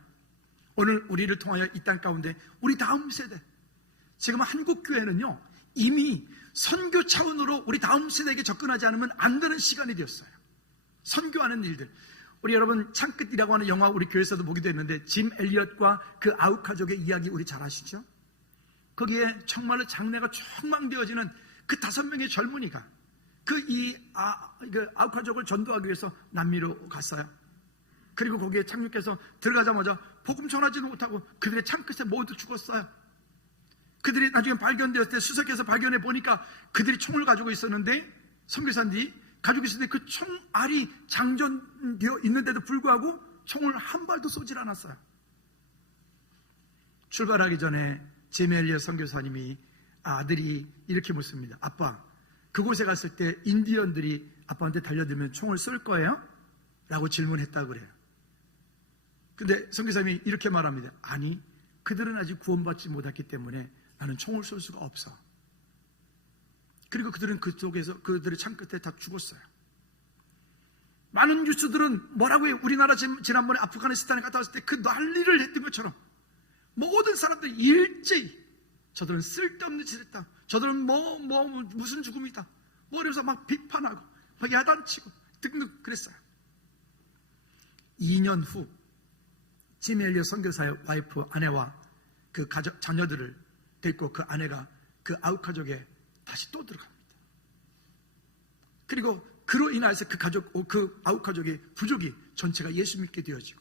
오늘 우리를 통하여 이 땅 가운데 우리 다음 세대, 지금 한국교회는요 이미 선교 차원으로 우리 다음 세대에게 접근하지 않으면 안 되는 시간이 되었어요. 선교하는 일들. 우리 여러분 창끝이라고 하는 영화 우리 교회에서도 보기도 했는데, 짐 엘리엇과 그 아웃 가족의 이야기 우리 잘 아시죠? 거기에 정말로 장래가 촉망되어지는 그 5명의 젊은이가 그 아웃 가족을 전도하기 위해서 남미로 갔어요. 그리고 거기에 착륙해서 들어가자마자 복음 전하지도 못하고 그들의 창끝에 모두 죽었어요. 그들이 나중에 발견되었을 때 수색해서 발견해 보니까 그들이 총을 가지고 있었는데, 선교사들이 가지고 있었는데 그 총알이 장전되어 있는데도 불구하고 총을 한 발도 쏘질 않았어요. 출발하기 전에 제멜리어 선교사님이 아들이 이렇게 묻습니다. 아빠, 그곳에 갔을 때 인디언들이 아빠한테 달려들면 총을 쏠 거예요? 라고 질문했다고 그래요. 근데 선교사님이 이렇게 말합니다. 아니, 그들은 아직 구원받지 못했기 때문에 나는 총을 쏠 수가 없어. 그리고 그들은 그쪽에서 그들의 창끝에 다 죽었어요. 많은 뉴스들은 뭐라고 해요? 우리나라 지난번에 아프가니스탄에 갔다 왔을 때 그 난리를 했던 것처럼 모든 사람들이 일제히 저들은 쓸데없는 짓을 했다. 저들은 무슨 죽음이다. 이러면서 막 비판하고 막 야단치고 등등 그랬어요. 2년 후 짐 엘리엇 선교사의 와이프, 아내와 그 자녀들을 데리고 그 아내가 그 아웃 가족에 다시 또 들어갑니다. 그리고 그로 인해서 그 아웃 가족의 부족이 전체가 예수 믿게 되어지고,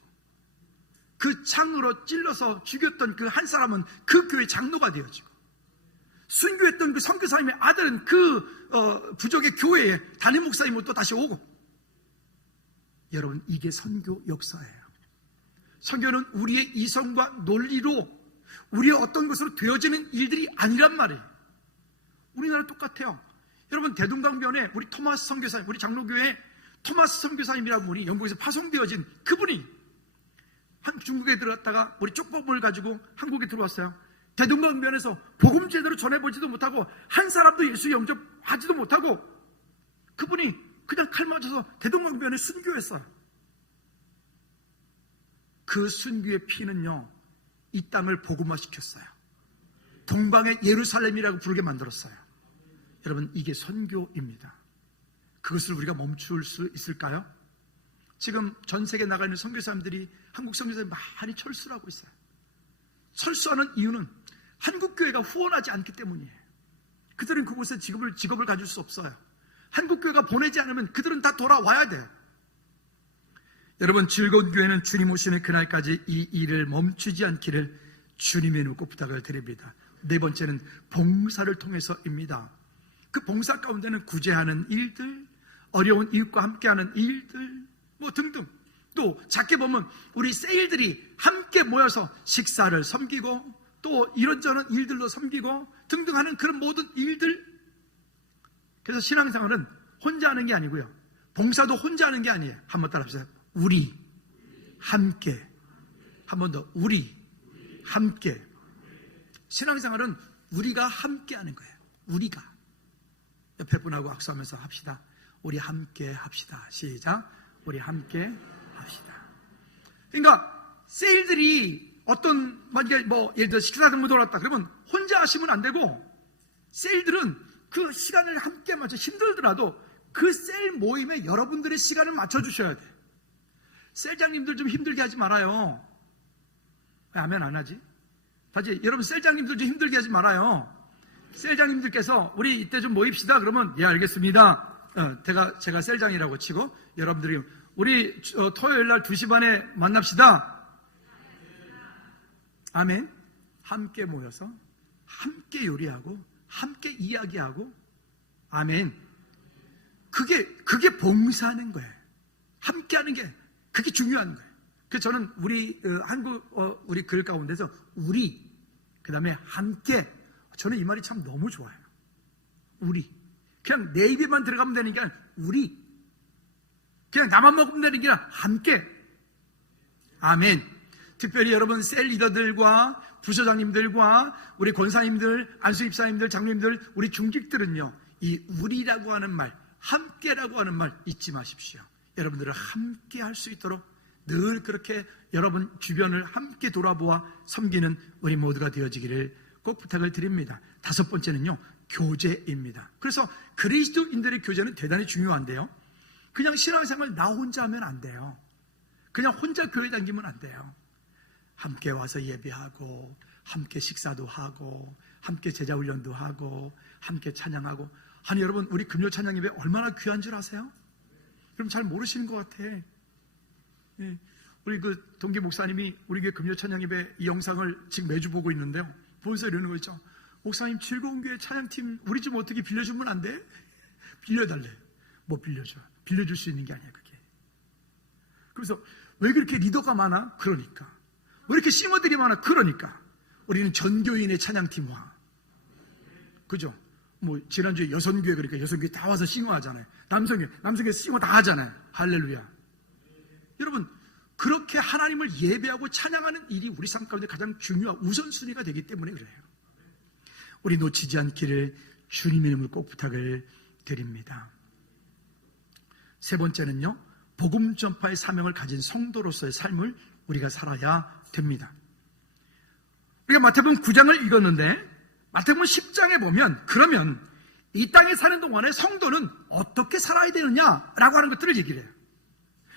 그 창으로 찔러서 죽였던 그 한 사람은 그 교회 장로가 되어지고, 순교했던 그 선교사님의 아들은 그 부족의 교회에 담임 목사님으로 또 다시 오고. 여러분, 이게 선교 역사예요. 선교는 우리의 이성과 논리로 우리의 어떤 것으로 되어지는 일들이 아니란 말이에요. 우리나라 똑같아요. 여러분, 대동강변에 우리 토마스 선교사님, 우리 장로교회 토마스 선교사님이라는 분이 영국에서 파송되어진 그분이 중국에 들어갔다가 우리 쪽법을 가지고 한국에 들어왔어요. 대동강변에서 복음 제대로 전해보지도 못하고 한 사람도 예수 영접하지도 못하고 그분이 그냥 칼 맞아서 대동강변에 순교했어요. 그 순교의 피는요, 이 땅을 복음화시켰어요. 동방의 예루살렘이라고 부르게 만들었어요. 여러분, 이게 선교입니다. 그것을 우리가 멈출 수 있을까요? 지금 전 세계에 나가 있는 선교사님들이, 한국 선교사님들이 많이 철수를 하고 있어요. 철수하는 이유는 한국교회가 후원하지 않기 때문이에요. 그들은 그곳에 직업을 가질 수 없어요. 한국교회가 보내지 않으면 그들은 다 돌아와야 돼요. 여러분, 즐거운 교회는 주님 오시는 그날까지 이 일을 멈추지 않기를 주님의 눈 꼭 부탁을 드립니다. 네 번째는 봉사를 통해서입니다. 그 봉사 가운데는 구제하는 일들, 어려운 이웃과 함께하는 일들, 등등. 또 작게 보면 우리 세일들이 함께 모여서 식사를 섬기고 또 이런저런 일들로 섬기고 등등 하는 그런 모든 일들. 그래서 신앙생활은 혼자 하는 게 아니고요, 봉사도 혼자 하는 게 아니에요. 한번 따라합시다. 우리 함께. 한 번 더. 우리 함께. 신앙생활은 우리가 함께 하는 거예요. 우리가. 옆에 분하고 악수하면서 합시다. 우리 함께 합시다. 시작. 우리 함께 합시다. 그러니까 세일들이 예를 들어 식사 등무 돌았다 그러면 혼자 하시면 안 되고, 세일들은 그 시간을 함께 맞춰, 힘들더라도 그 세일 모임에 여러분들의 시간을 맞춰주셔야 돼. 셀장님들 좀 힘들게 하지 말아요. 왜 아멘 안 하지? 다시, 여러분 셀장님들 좀 힘들게 하지 말아요. 셀장님들께서 우리 이때 좀 모입시다 그러면, 예 알겠습니다. 제가 셀장이라고 치고 여러분들이 우리 토요일 날 2시 반에 만납시다. 아멘. 함께 모여서 함께 요리하고 함께 이야기하고, 아멘. 그게 봉사하는 거예요. 함께 하는 게 그게 중요한 거예요. 그래서 저는 우리 한국 우리 글 가운데서 우리, 그 다음에 함께, 저는 이 말이 참 너무 좋아요. 우리. 그냥 내 입에만 들어가면 되는 게 아니라 우리. 그냥 나만 먹으면 되는 게 아니라 함께. 아멘. 특별히 여러분 셀 리더들과 부서장님들과 우리 권사님들, 안수집사님들, 장로님들, 우리 중직들은요, 이 우리라고 하는 말, 함께라고 하는 말 잊지 마십시오. 여러분들을 함께 할 수 있도록 늘 그렇게 여러분 주변을 함께 돌아보아 섬기는 우리 모두가 되어지기를 꼭 부탁을 드립니다. 5번째는요, 교제입니다. 그래서 그리스도인들의 교제는 대단히 중요한데요, 그냥 신앙생활 나 혼자 하면 안 돼요. 그냥 혼자 교회 다니면 안 돼요. 함께 와서 예배하고, 함께 식사도 하고, 함께 제자훈련도 하고, 함께 찬양하고. 아니 여러분, 우리 금요 찬양 예배 얼마나 귀한 줄 아세요? 그럼 잘 모르시는 것 같아. 예. 우리 그 동기 목사님이 우리 교회 금요 찬양 예배 이 영상을 지금 매주 보고 있는데요, 보면서 이러는 거 있죠. 목사님, 즐거운 교회 찬양팀 우리 좀 어떻게 빌려주면 안 돼? 빌려달래. 뭐 빌려줘. 빌려줄 수 있는 게 아니야 그게. 그래서 왜 그렇게 리더가 많아? 그러니까. 왜 이렇게 싱어들이 많아? 그러니까. 우리는 전교인의 찬양팀화. 그죠? 뭐 지난주에 여선교회, 그러니까 여선교회 다 와서 싱어하잖아요. 남성교회 싱어 다 하잖아요. 할렐루야. 여러분, 그렇게 하나님을 예배하고 찬양하는 일이 우리 삶 가운데 가장 중요한 우선순위가 되기 때문에 그래요. 우리 놓치지 않기를 주님의 이름으로 꼭 부탁을 드립니다. 3번째는요, 복음 전파의 사명을 가진 성도로서의 삶을 우리가 살아야 됩니다. 우리가 마태복음 9장을 읽었는데 마태복음 10장에 보면, 그러면 이 땅에 사는 동안에 성도는 어떻게 살아야 되느냐라고 하는 것들을 얘기를 해요.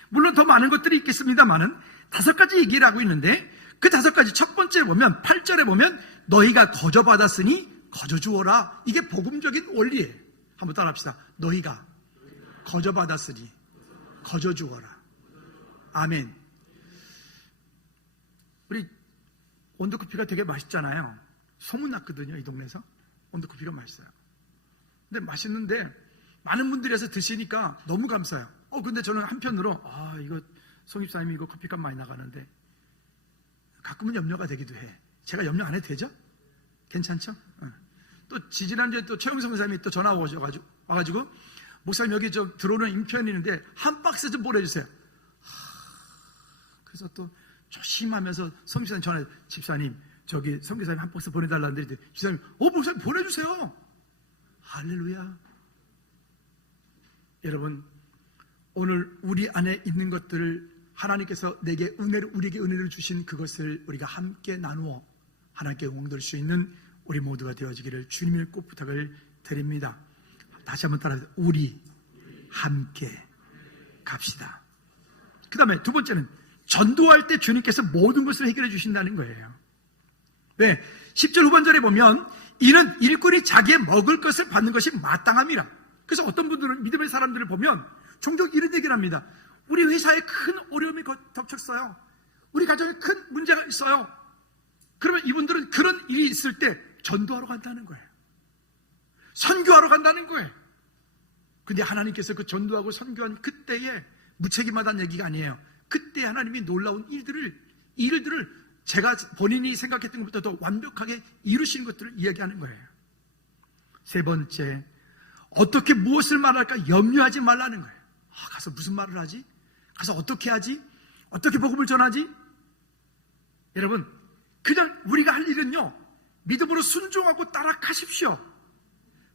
물론 더 많은 것들이 있겠습니다만은 5가지 얘기를 하고 있는데, 그 5가지, 첫 번째 보면 8절에 보면 너희가 거저받았으니 거저주어라. 이게 복음적인 원리예요. 한번 따라합시다. 너희가 거저받았으니 거저주어라. 아멘. 우리 원두커피가 되게 맛있잖아요. 소문났거든요, 이 동네에서. 원두커피가 맛있어요. 근데 맛있는데 많은 분들이 와서 드시니까 너무 감사해요. 근데 저는 한편으로 이거 성집사님이 이거 커피값 많이 나가는데 가끔은 염려가 되기도 해. 제가 염려 안 해도 되죠? 괜찮죠? 또 지지난주에 또 최영성 선생님이 또 전화 와가지고 목사님 여기 좀 들어오는 인편이 있는데 한 박스 좀 보내주세요. 그래서 또 조심하면서 성집사님 전화해, 집사님 저기 성집사님 한 박스 보내달라는데, 집사님 목사님 보내주세요. 할렐루야. 여러분, 오늘 우리 안에 있는 것들을 하나님께서 우리에게 은혜를 주신 그것을 우리가 함께 나누어 하나님께 영광 돌릴 수 있는 우리 모두가 되어지기를 주님을 꼭 부탁을 드립니다. 다시 한번 따라합시다. 우리 함께 갑시다. 그 다음에 2번째는 전도할 때 주님께서 모든 것을 해결해 주신다는 거예요. 네, 10절 후반절에 보면 이는 일꾼이 자기의 먹을 것을 받는 것이 마땅함이라. 그래서 어떤 분들은 믿음의 사람들을 보면 종종 이런 얘기를 합니다. 우리 회사에 큰 어려움이 덮쳤어요. 우리 가정에 큰 문제가 있어요. 그러면 이분들은 그런 일이 있을 때 전도하러 간다는 거예요. 선교하러 간다는 거예요. 근데 하나님께서 그 전도하고 선교한 그때에 무책임하다는 얘기가 아니에요. 그때 하나님이 놀라운 일들을 제가 본인이 생각했던 것보다 더 완벽하게 이루신 것들을 이야기하는 거예요. 3번째, 어떻게 무엇을 말할까 염려하지 말라는 거예요. 가서 무슨 말을 하지? 가서 어떻게 하지? 어떻게 복음을 전하지? 여러분, 그냥 우리가 할 일은요, 믿음으로 순종하고 따라가십시오.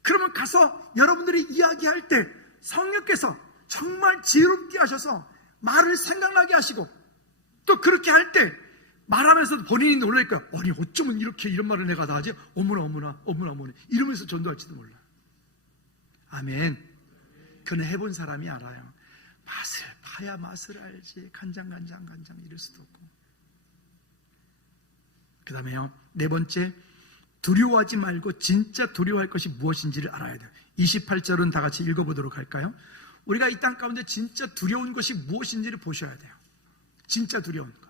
그러면 가서 여러분들이 이야기할 때 성령께서 정말 지혜롭게 하셔서 말을 생각나게 하시고, 또 그렇게 할 때 말하면서도 본인이 놀랄 거야. 아니 어쩌면 이런 말을 내가 다 하지? 어머나 이러면서 전도할지도 몰라. 아멘. 그는 해본 사람이 알아요. 맛을 봐야 맛을 알지, 간장 이럴 수도 없고. 그 다음에요, 4번째, 두려워하지 말고 진짜 두려워할 것이 무엇인지를 알아야 돼요. 28절은 다 같이 읽어보도록 할까요? 우리가 이 땅 가운데 진짜 두려운 것이 무엇인지를 보셔야 돼요. 진짜 두려운 것.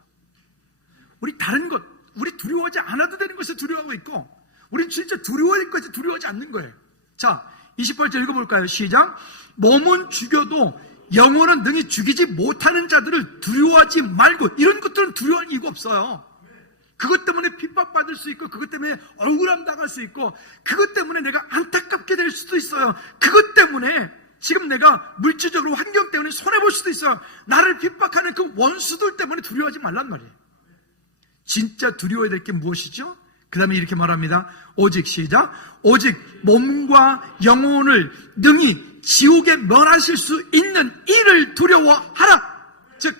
우리 다른 것, 우리 두려워하지 않아도 되는 것을 두려워하고 있고, 우리는 진짜 두려워할 것이 두려워하지 않는 거예요. 자, 28절 읽어볼까요? 시작. 몸은 죽여도 영혼은 능히 죽이지 못하는 자들을 두려워하지 말고. 이런 것들은 두려워할 이유가 없어요. 그것 때문에 핍박받을 수 있고, 그것 때문에 억울함 당할 수 있고, 그것 때문에 내가 안타깝게 될 수도 있어요. 그것 때문에 지금 내가 물질적으로 환경 때문에 손해볼 수도 있어요. 나를 핍박하는 그 원수들 때문에 두려워하지 말란 말이에요. 진짜 두려워해야 될 게 무엇이죠? 그 다음에 이렇게 말합니다. 오직 시작. 오직 몸과 영혼을 능히 지옥에 면하실 수 있는 이를 두려워하라. 즉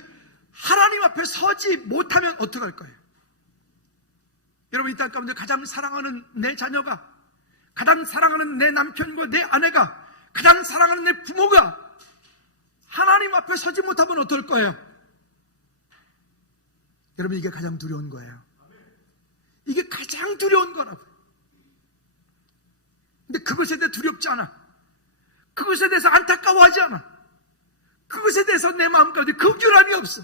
하나님 앞에 서지 못하면 어떡할 거예요? 여러분, 이 땅 가운데 가장 사랑하는 내 자녀가, 가장 사랑하는 내 남편과 내 아내가, 가장 사랑하는 내 부모가 하나님 앞에 서지 못하면 어떨 거예요? 여러분, 이게 가장 두려운 거예요. 이게 가장 두려운 거라고요. 근데 그것에 대해 두렵지 않아. 그것에 대해서 안타까워하지 않아. 그것에 대해서 내 마음 가운데 긍휼함이 없어.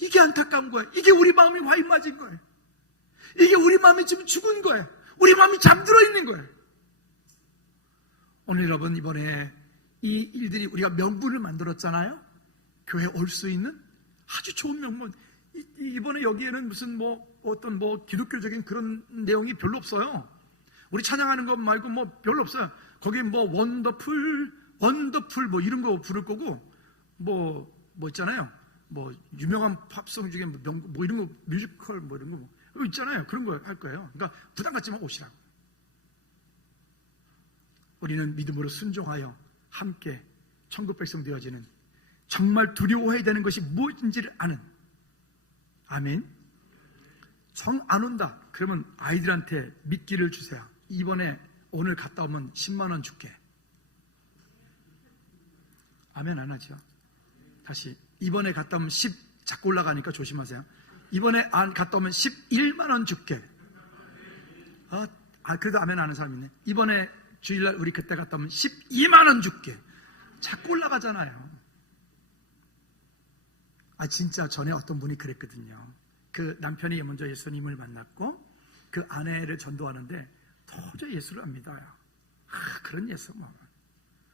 이게 안타까운 거예요. 이게 우리 마음이 화인 맞은 거예요. 이게 우리 마음이 지금 죽은 거예요. 우리 마음이 잠들어 있는 거예요. 오늘 여러분, 이번에 이 일들이 우리가 명분을 만들었잖아요. 교회에 올 수 있는 아주 좋은 명분. 이번에 여기에는 무슨 어떤 기독교적인 그런 내용이 별로 없어요. 우리 찬양하는 것 말고 별로 없어요. 거기 원더풀 이런 거 부를 거고, 있잖아요. 유명한 팝송 중에 이런 거, 뮤지컬 이런 거 있잖아요. 그런 거 할 거예요. 그러니까 부담 갖지만 오시라고. 우리는 믿음으로 순종하여 함께 천국 백성 되어지는, 정말 두려워해야 되는 것이 무엇인지를 아는, 아멘. 정 안 온다 그러면 아이들한테 미끼를 주세요. 이번에 오늘 갔다 오면 10만 원 줄게. 아멘 안 하죠? 다시, 이번에 갔다 오면 10 자꾸 올라가니까 조심하세요. 이번에 안 갔다 오면 11만 원 줄게. 그래도 아멘 하는 사람 있네. 이번에 주일날 우리 그때 갔다 오면 12만 원 줄게. 자꾸 올라가잖아요. 진짜 전에 어떤 분이 그랬거든요. 그 남편이 먼저 예수님을 만났고 그 아내를 전도하는데 도저히 예수를 안 믿어요. 그런 예수.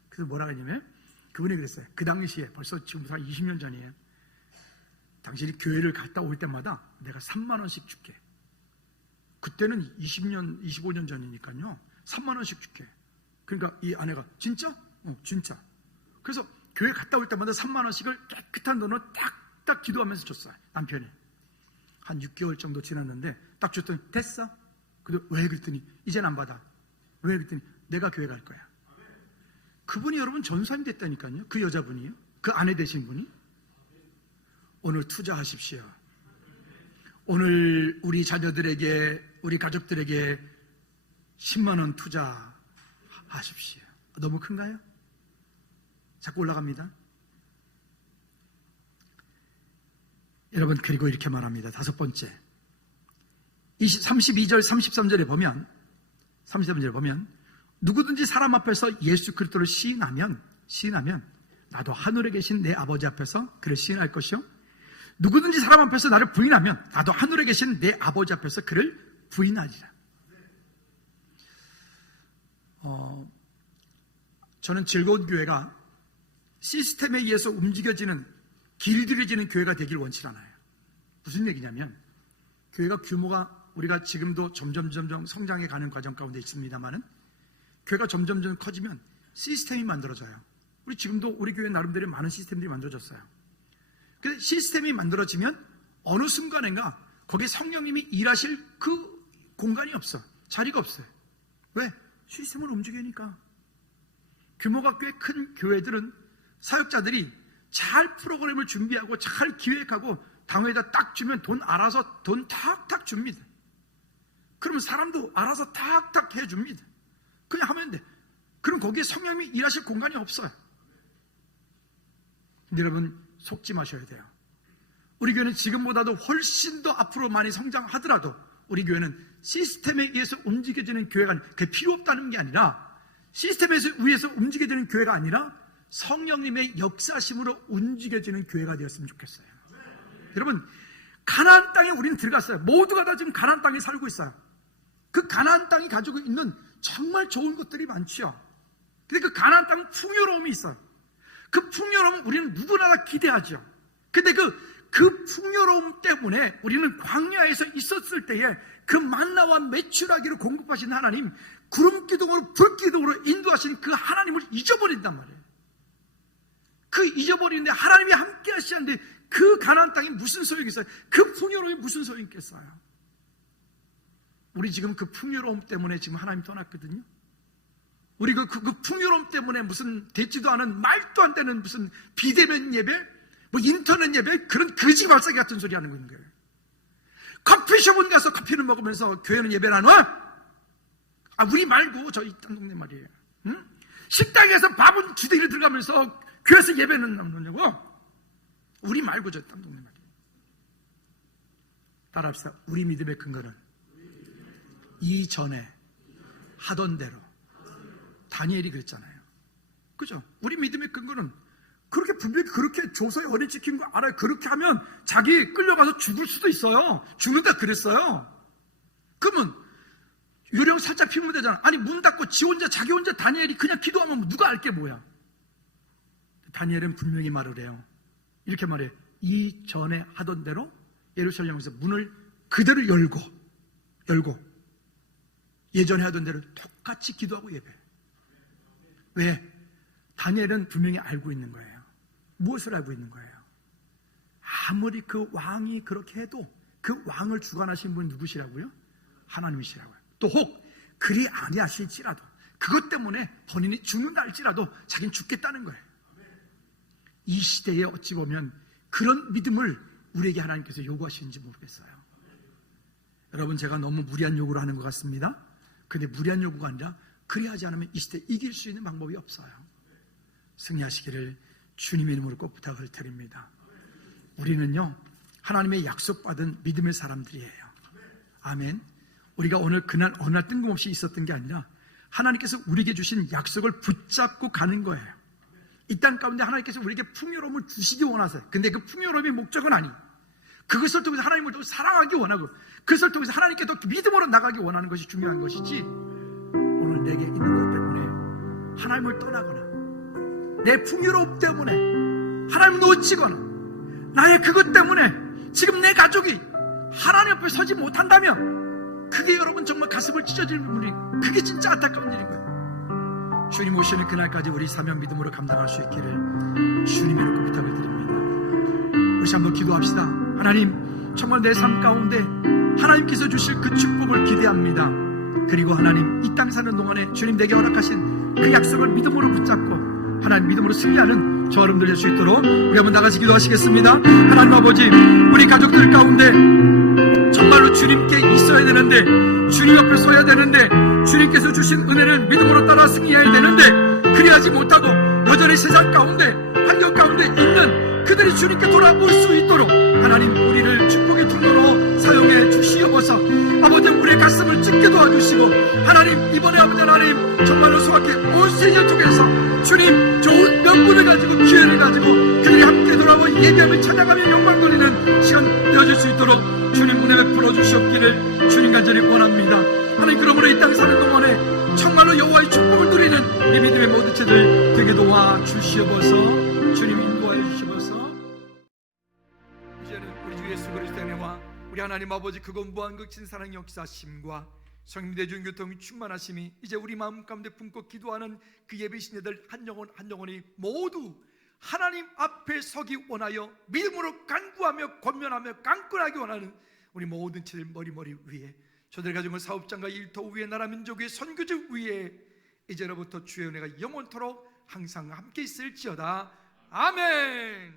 그래서 뭐라 그러냐면, 그분이 그랬어요. 그 당시에 벌써 지금부터 한 20년 전이에요. 당신이 교회를 갔다 올 때마다 내가 3만 원씩 줄게. 그때는 25년 전이니까요. 3만 원씩 줄게. 그러니까 이 아내가 진짜? 진짜. 그래서 교회 갔다 올 때마다 3만 원씩을 깨끗한 돈으로 딱딱 기도하면서 줬어요. 남편이. 한 6개월 정도 지났는데 딱 줬더니 됐어? 근데 왜? 그랬더니 이젠 안 받아. 왜? 그랬더니 내가 교회 갈 거야. 그분이 여러분 전사님 됐다니까요. 그 여자분이요. 그 아내 되신 분이. 오늘 투자하십시오. 오늘 우리 자녀들에게, 우리 가족들에게 10만 원 투자하십시오. 너무 큰가요? 자꾸 올라갑니다. 여러분, 그리고 이렇게 말합니다. 다섯 번째, 32절 33절에 보면, 33절에 보면 누구든지 사람 앞에서 예수 그리스도를 시인하면 나도 하늘에 계신 내 아버지 앞에서 그를 시인할 것이요, 누구든지 사람 앞에서 나를 부인하면 나도 하늘에 계신 내 아버지 앞에서 그를 부인하리라. 저는 즐거운 교회가 시스템에 의해서 움직여지는, 길들여지는 교회가 되길 원치 않아요. 무슨 얘기냐면, 교회가 규모가 우리가 지금도 점점 성장해 가는 과정 가운데 있습니다만은, 교회가 점점 커지면 시스템이 만들어져요. 우리 지금도 우리 교회 나름대로 많은 시스템들이 만들어졌어요. 근데 시스템이 만들어지면 어느 순간인가 거기에 성령님이 일하실 그 공간이 없어. 자리가 없어요. 왜? 시스템을 움직이니까. 규모가 꽤 큰 교회들은 사역자들이 잘 프로그램을 준비하고 잘 기획하고 당회에다 딱 주면 알아서 돈 탁탁 줍니다. 그러면 사람도 알아서 탁탁 해줍니다. 그냥 하면 돼. 그럼 거기에 성령님이 일하실 공간이 없어요. 근데 여러분, 속지 마셔야 돼요. 우리 교회는 지금보다도 훨씬 더 앞으로 많이 성장하더라도 우리 교회는 시스템에 의해서 움직여지는 교회가, 그게 필요 없다는 게 아니라, 시스템에 의해서 움직여지는 교회가 아니라 성령님의 역사심으로 움직여지는 교회가 되었으면 좋겠어요. 여러분, 가나안 땅에 우리는 들어갔어요. 모두가 다 지금 가나안 땅에 살고 있어요. 그 가나안 땅이 가지고 있는 정말 좋은 것들이 많죠. 근데 그 가나안 땅은 풍요로움이 있어요. 그 풍요로움은 우리는 누구나 다 기대하죠. 근데 그 풍요로움 때문에 우리는 광야에서 있었을 때에 그 만나와 메추라기를 공급하신 하나님, 구름 기둥으로 불 기둥으로 인도하신 그 하나님을 잊어버린단 말이에요. 그 잊어버리는데 하나님이 함께 하시는데 그 가나안 땅이 무슨 소용이 있어요? 그 풍요로움이 무슨 소용이 있겠어요? 우리 지금 그 풍요로움 때문에 지금 하나님 떠났거든요. 우리 그 풍요로움 때문에 무슨 되지도 않은 말도 안 되는 무슨 비대면 예배, 뭐 인터넷 예배, 그런 거지발사기 같은 소리 하는 거예요. 커피숍은 가서 커피를 먹으면서 교회는 예배를 안 와? 우리 말고 저희 딴 동네 말이에요. 응? 식당에서 밥은 주대기를 들어가면서 교회에서 예배는 나누냐고? 우리 말고 저 딴 동네 말이에요. 따라합시다. 우리 믿음의 근거는 이전에 하던 대로. 다니엘이 그랬잖아요. 그죠? 우리 믿음의 근거는 그렇게 분명히 그렇게 조서에 어린 찍힌 거 알아요. 그렇게 하면 자기 끌려가서 죽을 수도 있어요. 죽는다 그랬어요. 그러면 요령 살짝 피우면 되잖아. 아니 문 닫고 자기 혼자 다니엘이 그냥 기도하면 누가 알게 뭐야. 다니엘은 분명히 말을 해요. 이렇게 말해요. 이전에 하던 대로 예루살렘에서 문을 그대로 열고 예전에 하던 대로 똑같이 기도하고 예배. 왜? 다니엘은 분명히 알고 있는 거예요. 무엇을 알고 있는 거예요? 아무리 그 왕이 그렇게 해도 그 왕을 주관하신 분이 누구시라고요? 하나님이시라고요. 또 혹 그리 아니하실지라도 그것 때문에 본인이 죽는다 할지라도 자기는 죽겠다는 거예요. 이 시대에 어찌 보면 그런 믿음을 우리에게 하나님께서 요구하시는지 모르겠어요. 여러분, 제가 너무 무리한 요구를 하는 것 같습니다. 근데 무리한 요구가 아니라 그리하지 않으면 이 시대에 이길 수 있는 방법이 없어요. 승리하시기를 주님의 이름으로 꼭 부탁을 드립니다. 우리는요, 하나님의 약속받은 믿음의 사람들이에요. 아멘. 우리가 오늘 그날 어느 날 뜬금없이 있었던 게 아니라 하나님께서 우리에게 주신 약속을 붙잡고 가는 거예요. 이 땅 가운데 하나님께서 우리에게 풍요로움을 주시기 원하세요. 근데 그 풍요로움의 목적은 아니, 그것을 통해서 하나님을 더 사랑하기 원하고 그것을 통해서 하나님께 더 믿음으로 나가기 원하는 것이 중요한 것이지, 오늘 내게 있는 것 때문에 하나님을 떠나거나 내 풍요로움 때문에 하나님을 놓치거나 나의 그것 때문에 지금 내 가족이 하나님 앞에 서지 못한다면 그게 여러분 정말 가슴을 찢어질 부분이, 그게 진짜 안타까운 일인 거예요. 주님 오시는 그날까지 우리 사명 믿음으로 감당할 수 있기를 주님의 이름으로 부탁을 드립니다. 우리 한번 기도합시다. 하나님, 정말 내 삶 가운데 하나님께서 주실 그 축복을 기대합니다. 그리고 하나님, 이 땅 사는 동안에 주님 내게 허락하신 그 약속을 믿음으로 붙잡고 하나님 믿음으로 승리하는 저 여러분들 될 수 있도록 우리 한번 나가서 기도하시겠습니다. 하나님 아버지, 우리 가족들 가운데 정말로 주님께 있어야 되는데, 주님 옆에 서야 되는데, 주님께서 주신 은혜를 믿음으로 따라 승리해야 되는데 그리하지 못하고 여전히 세상 가운데, 환경 가운데 있는 그들이 주님께 돌아올 수 있도록 하나님 우리를 축복의 통로로 사용해 주시옵소서. 아버지, 우리의 가슴을 찢게 도와주시고 하나님, 이번에 아버지 하나님 정말로 수확해 온 세계 쪽에서 주님 좋은 명분을 가지고 기회를 가지고 그들이 함께 돌아와 예배하며 찬양하며 영광 돌리는 시간 되어줄 수 있도록 주님 은혜 베풀어 주시옵기를 주님 간절히 원합니다. 하나님, 그러므로 이 땅 사는 동안에 정말로 여호와의 축복을 누리는 이 믿음의 모든 채들 되게 도와 주시옵소서. 주님 인도하여 주시옵소서. 이제는 우리 주 예수 그리스도의 은혜와 우리 하나님 아버지 그거 무한극진 사랑의 역사심과 성령 대중 교통이 충만하심이 이제 우리 마음 가운데 품고 기도하는 그 예배 신자들 한 영혼 한 영혼이 모두 하나님 앞에 서기 원하여 믿음으로 간구하며 권면하며 깡끈하기 원하는 우리 모든 채들 머리 위에, 저들 가정의 사업장과 일터 위에, 나라 민족의 선교지 위에 이제로부터 주의 은혜가 영원토록 항상 함께 있을지어다. 아멘.